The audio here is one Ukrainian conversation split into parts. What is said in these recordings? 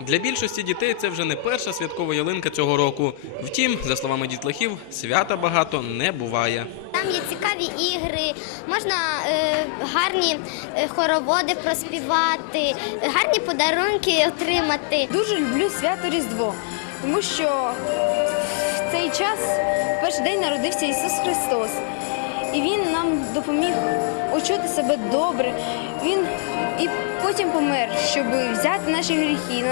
Для більшості дітей це вже не перша святкова ялинка цього року. Втім, за словами дітлахів, свята багато не буває. Там є цікаві ігри, можна е, гарні е, хороводи проспівати, гарні подарунки отримати. Дуже люблю свято Різдво, тому що в цей час, в перший день народився Ісус Христос. І Він нам допоміг очути себе добре. Він і потім помер, щоб взяти наші гріхи.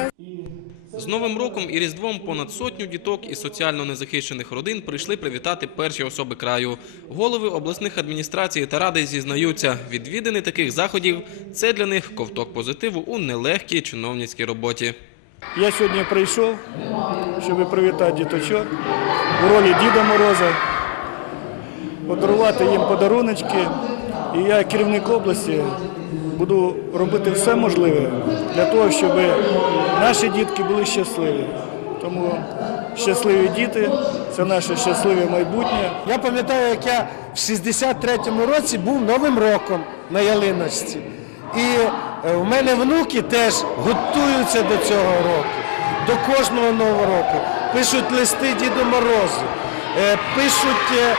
З Новим роком і Різдвом понад сотню діток із соціально незахищених родин прийшли привітати перші особи краю. Голови обласних адміністрацій та ради зізнаються, відвідини таких заходів це для них ковток позитиву у нелегкій чиновницькій роботі. Я сьогодні прийшов, щоб привітати діточок у ролі Діда Мороза, подарувати їм подаруночки. І я, керівник області, буду робити все можливе для того, щоб наші дітки були щасливі. Тому щасливі діти це наше щасливе майбутнє. Я пам'ятаю, як я в 63-му році був Новим роком на ялиночці. І е, в мене внуки теж готуються до цього року, до кожного нового року. Пишуть листи Діду Морозу, е, пишуть е,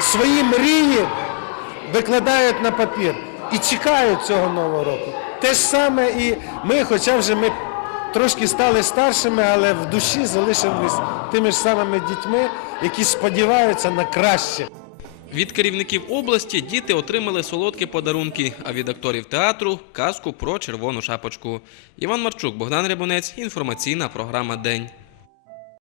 свої мрії, викладають на папір і чекають цього нового року. Те ж саме і ми, хоча вже ми трошки стали старшими, але в душі залишились тими ж самими дітьми, які сподіваються на краще. Від керівників області діти отримали солодкі подарунки, а від акторів театру казку про червону шапочку. Іван Марчук, Богдан Рябунець, інформаційна програма День.